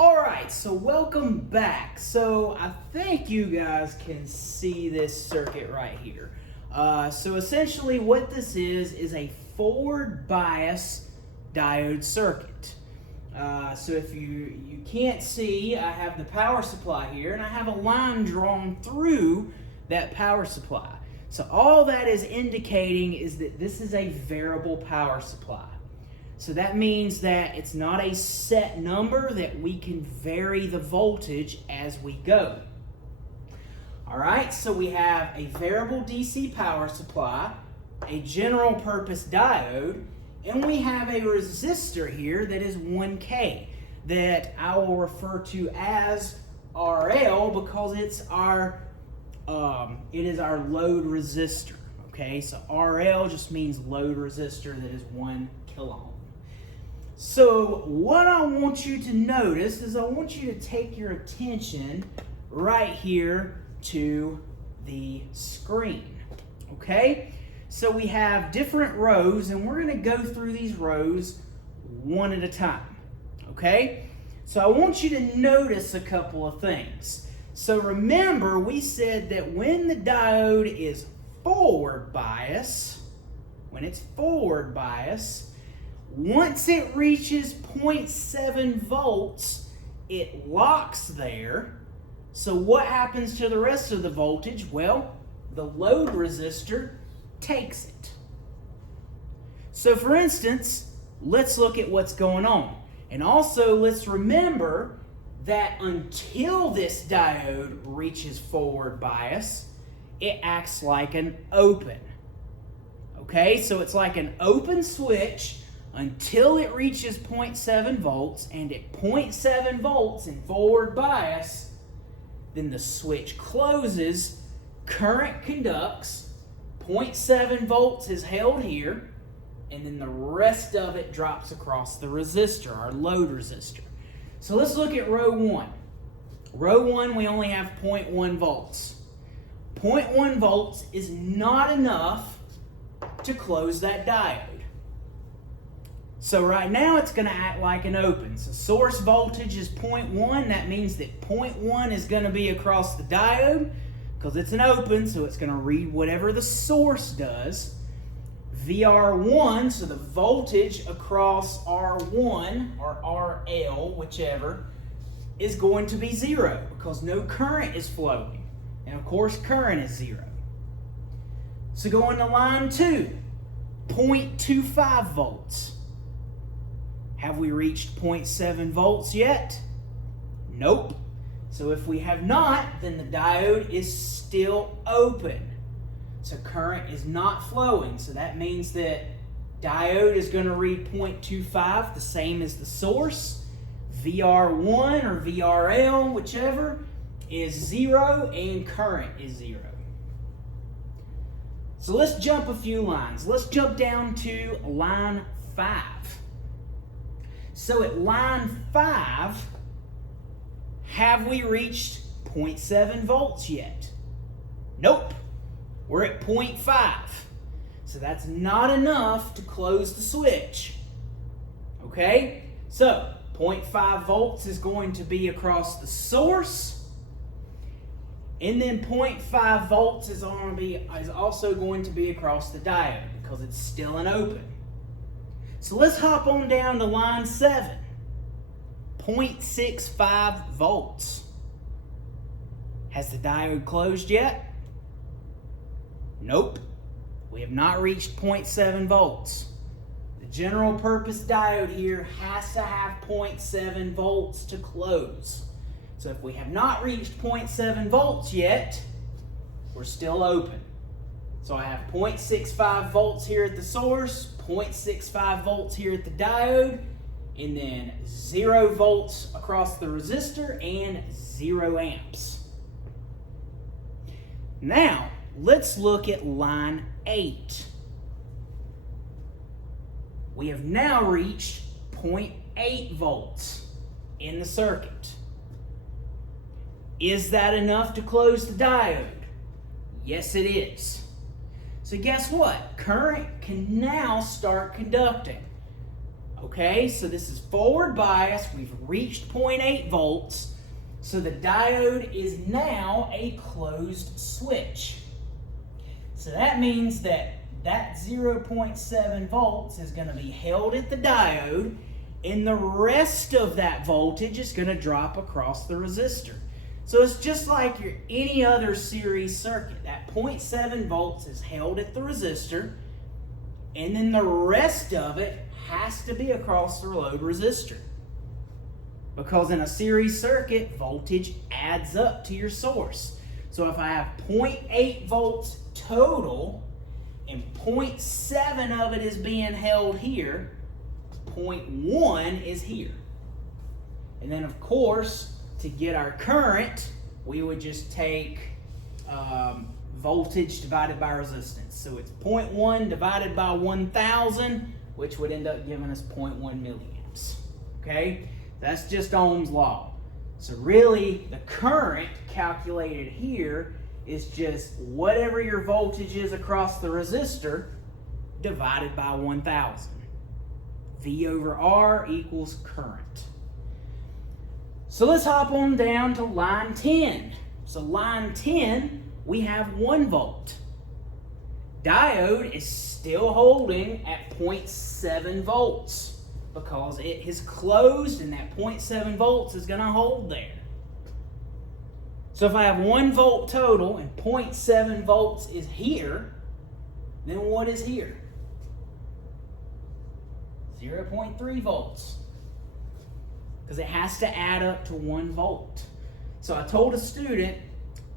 Alright, so welcome back. So I think you guys can see this circuit right here. So essentially what this is a forward bias diode circuit. So if you can't see, I have the power supply here and I have a line drawn through that power supply. So all that is indicating is that this is a variable power supply. So that means that it's not a set number, that we can vary the voltage as we go. All right, so we have a variable DC power supply, a general purpose diode, and we have a resistor here that is 1K that I will refer to as RL because it's it is our load resistor. Okay, so RL just means load resistor that is 1 kilo ohm. So what I want you to notice is I want you to take your attention right here to the screen, okay? So we have different rows and we're gonna go through these rows one at a time, okay? So I want you to notice a couple of things. So remember, we said that when the diode is forward bias, once it reaches 0.7 volts, it locks there. So what happens to the rest of the voltage? Well, the load resistor takes it. So for instance, let's look at what's going on. And also let's remember that until this diode reaches forward bias, it acts like an open. Okay, so it's like an open switch until it reaches 0.7 volts, and at 0.7 volts in forward bias, then the switch closes, current conducts, 0.7 volts is held here, and then the rest of it drops across the resistor, our load resistor. So let's look at row 1. Row 1, we only have 0.1 volts. 0.1 volts is not enough to close that diode. So right now it's going to act like an open. So source voltage is 0.1. That means that 0.1 is going to be across the diode because it's an open, so it's going to read whatever the source does. VR1, so the voltage across R1 or RL, whichever, is going to be 0 because no current is flowing. And of course current is 0. So going to line 2, 0.25 volts. Have we reached 0.7 volts yet? Nope. So if we have not, then the diode is still open. So current is not flowing. So that means that diode is going to read 0.25, the same as the source. VR1 or VRL, whichever, is 0 and current is 0. So let's jump a few lines. Let's jump down to line 5. So at line 5, have we reached 0.7 volts yet? Nope. We're at 0.5. So that's not enough to close the switch. Okay? So 0.5 volts is going to be across the source. And then 0.5 volts is also going to be across the diode because it's still an open. So let's hop on down to line 7. 0.65 volts. Has the diode closed yet? Nope. We have not reached 0.7 volts. The general purpose diode here has to have 0.7 volts to close. So if we have not reached 0.7 volts yet, we're still open. So I have 0.65 volts here at the source, 0.65 volts here at the diode, and then 0 volts across the resistor and 0 amps. Now, let's look at line 8. We have now reached 0.8 volts in the circuit. Is that enough to close the diode? Yes, it is. So guess what? Current can now start conducting. Okay, so this is forward bias. We've reached 0.8 volts. So the diode is now a closed switch. So that means that 0.7 volts is going to be held at the diode, and the rest of that voltage is going to drop across the resistor. So it's just like any other series circuit. That 0.7 volts is held at the resistor, and then the rest of it has to be across the load resistor. Because in a series circuit, voltage adds up to your source. So if I have 0.8 volts total, and 0.7 of it is being held here, 0.1 is here. And then of course, to get our current, we would just take voltage divided by resistance. So it's 0.1 divided by 1,000, which would end up giving us 0.1 milliamps. Okay? That's just Ohm's law. So really, the current calculated here is just whatever your voltage is across the resistor divided by 1,000. V over R equals current. So let's hop on down to line 10. So line 10, we have 1 volt. Diode is still holding at 0.7 volts because it is closed, and that 0.7 volts is going to hold there. So if I have 1 volt total and 0.7 volts is here, then what is here? 0.3 volts. Because it has to add up to 1 volt. So I told a student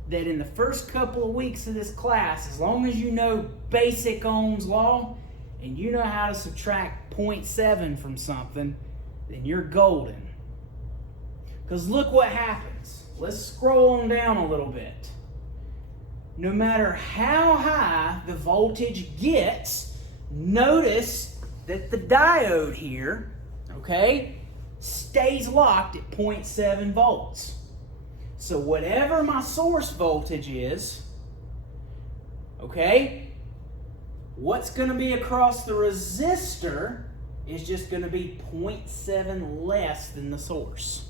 that in the first couple of weeks of this class, as long as you know basic Ohm's law and you know how to subtract 0.7 from something, then you're golden. Because look what happens. Let's scroll on down a little bit. No matter how high the voltage gets, notice that the diode here, okay, stays locked at 0.7 volts. So whatever my source voltage is, okay, what's going to be across the resistor is just going to be 0.7 less than the source.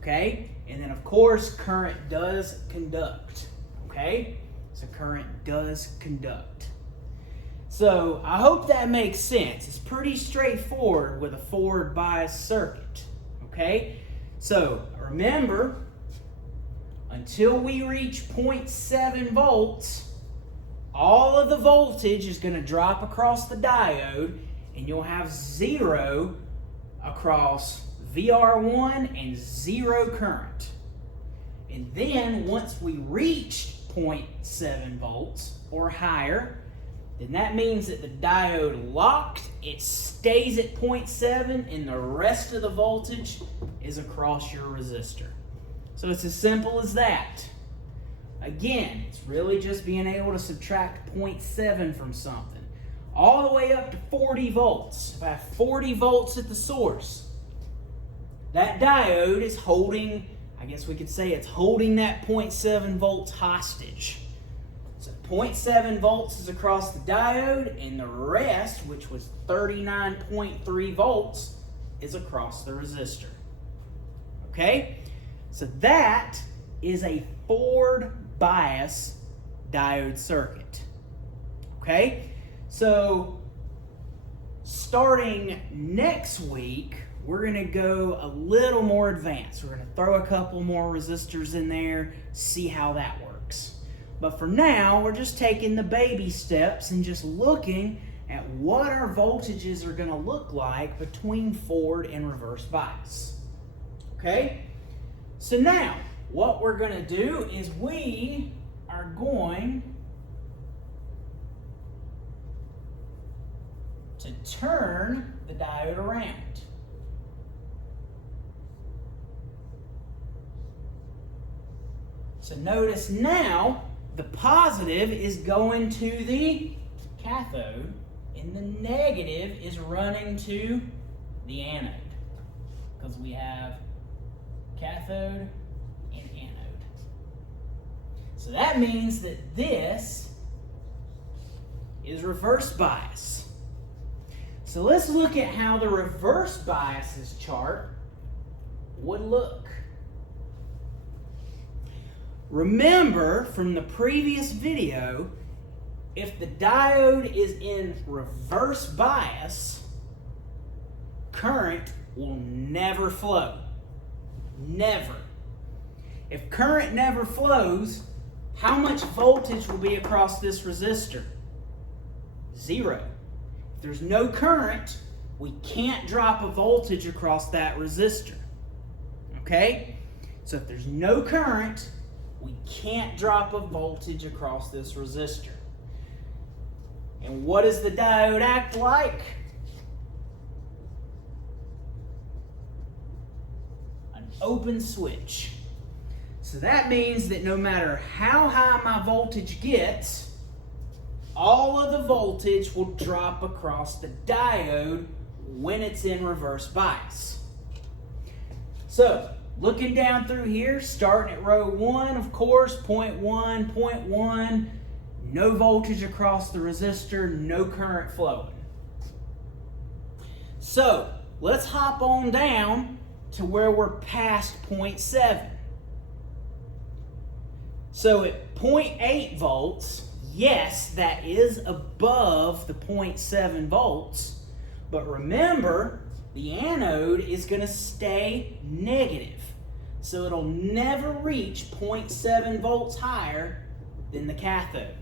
Okay? And then of course current does conduct. Okay? So current does conduct. So I hope that makes sense. It's pretty straightforward with a forward bias circuit. Okay? So remember, until we reach 0.7 volts, all of the voltage is going to drop across the diode, and you'll have 0 across VR1 and 0 current. And then once we reach 0.7 volts or higher, then that means that the diode locked, it stays at 0.7, and the rest of the voltage is across your resistor. So it's as simple as that. Again, it's really just being able to subtract 0.7 from something. All the way up to 40 volts. If I have 40 volts at the source, that diode is holding, I guess we could say it's holding that 0.7 volts hostage. So 0.7 volts is across the diode, and the rest, which was 39.3 volts, is across the resistor. Okay? So that is a forward bias diode circuit. Okay? So starting next week, we're going to go a little more advanced. We're going to throw a couple more resistors in there, see how that works. But for now, we're just taking the baby steps and just looking at what our voltages are going to look like between forward and reverse bias. Okay? So now, what we're going to do is we are going to turn the diode around. So notice now, the positive is going to the cathode, and the negative is running to the anode, because we have cathode and anode. So that means that this is reverse bias. So let's look at how the reverse biases chart would look. Remember from the previous video, if the diode is in reverse bias, current will never flow. Never. If current never flows, how much voltage will be across this resistor? 0. If there's no current, we can't drop a voltage across that resistor. Okay? So if there's no current, we can't drop a voltage across this resistor. And what does the diode act like? An open switch. So that means that no matter how high my voltage gets, all of the voltage will drop across the diode when it's in reverse bias. So, looking down through here, starting at row 1, of course, 0.1, 0.1, no voltage across the resistor, no current flowing. So, let's hop on down to where we're past 0.7. So at 0.8 volts, yes, that is above the 0.7 volts, but remember, the anode is going to stay negative. So it'll never reach 0.7 volts higher than the cathode.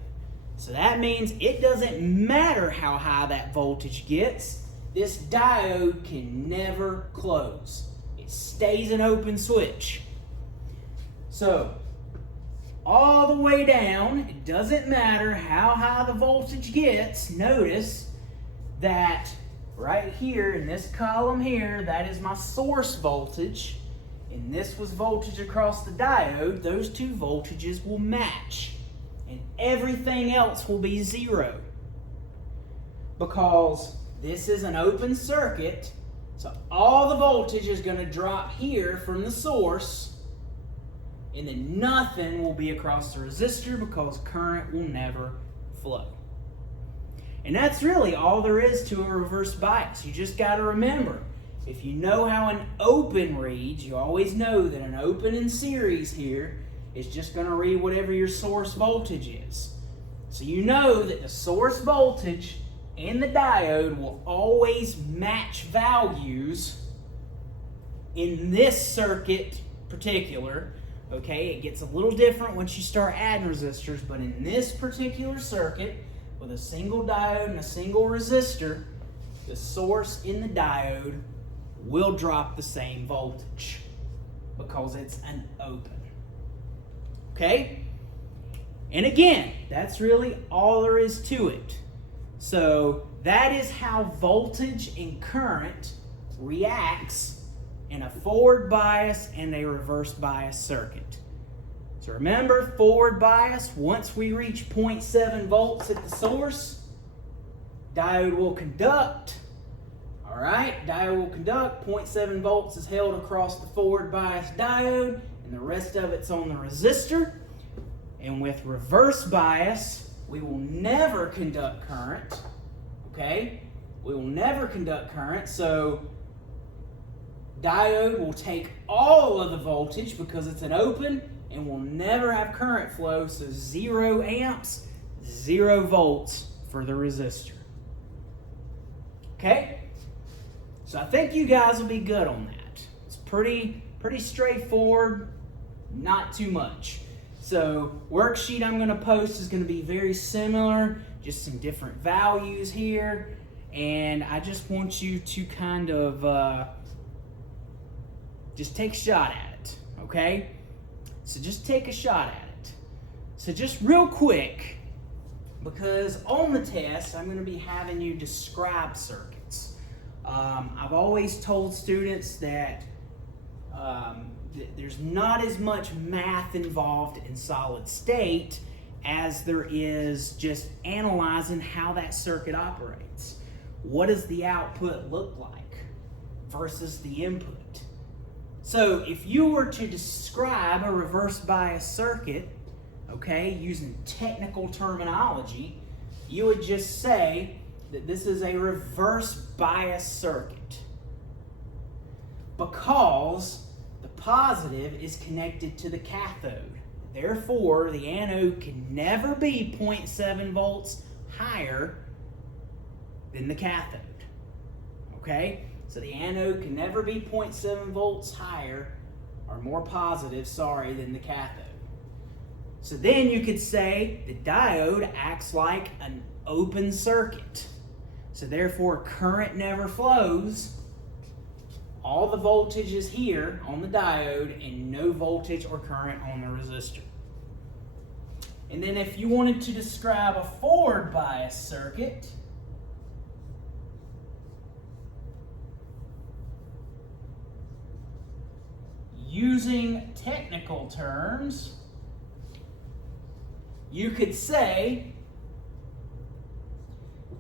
So that means it doesn't matter how high that voltage gets, this diode can never close. It stays an open switch. So, all the way down, it doesn't matter how high the voltage gets. Notice that right here in this column here, that is my source voltage, and this was voltage across the diode. Those two voltages will match, and everything else will be 0 because this is an open circuit, so all the voltage is going to drop here from the source, and then nothing will be across the resistor because current will never flow. And that's really all there is to a reverse bias. You just got to remember, if you know how an open reads, you always know that an open in series here is just going to read whatever your source voltage is. So you know that the source voltage and the diode will always match values in this circuit particular. Okay, it gets a little different once you start adding resistors, but in this particular circuit, with a single diode and a single resistor, the source in the diode will drop the same voltage because it's an open. Okay? And again, that's really all there is to it. So that is how voltage and current reacts in a forward bias and a reverse bias circuit. So remember, forward bias, once we reach 0.7 volts at the source, diode will conduct. All right, diode will conduct. 0.7 volts is held across the forward bias diode, and the rest of it's on the resistor. And with reverse bias, we will never conduct current. Okay? We will never conduct current, so diode will take all of the voltage because it's an open and will never have current flow, so 0 amps, 0 volts for the resistor. Okay? So I think you guys will be good on that. It's pretty straightforward, not too much. So worksheet I'm going to post is going to be very similar, just some different values here, and I just want you to kind of just take a shot at it, okay? So just take a shot at it. So just real quick, because on the test, I'm going to be having you describe circuits. I've always told students that there's not as much math involved in solid state as there is just analyzing how that circuit operates. What does the output look like versus the input? So if you were to describe a reverse bias circuit, okay, using technical terminology, you would just say that this is a reverse bias circuit? Because the positive is connected to the cathode. Therefore, the anode can never be 0.7 volts higher than the cathode. Okay? So the anode can never be 0.7 volts higher, or more positive, than the cathode. So then you could say the diode acts like an open circuit. So therefore, current never flows. All the voltage is here on the diode and no voltage or current on the resistor. And then if you wanted to describe a forward bias circuit, using technical terms, you could say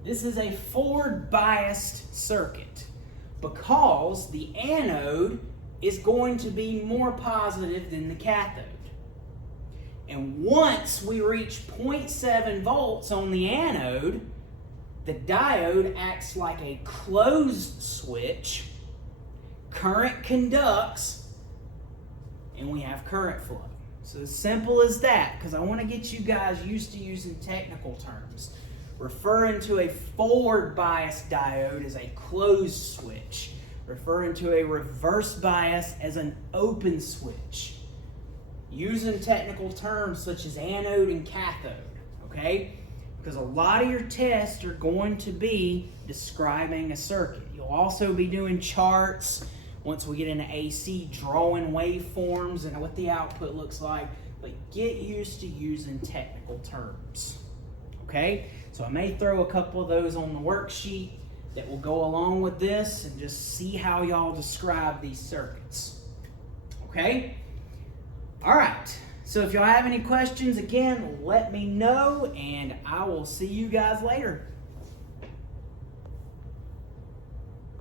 this is a forward biased circuit because the anode is going to be more positive than the cathode. And once we reach 0.7 volts on the anode, the diode acts like a closed switch, current conducts, and we have current flow. So as simple as that, because I want to get you guys used to using technical terms. Referring to a forward bias diode as a closed switch. Referring to a reverse bias as an open switch. Using technical terms such as anode and cathode, okay? Because a lot of your tests are going to be describing a circuit. You'll also be doing charts once we get into AC, drawing waveforms and what the output looks like. But get used to using technical terms, okay? So I may throw a couple of those on the worksheet that will go along with this and just see how y'all describe these circuits, okay? All right, so if y'all have any questions, again, let me know, and I will see you guys later.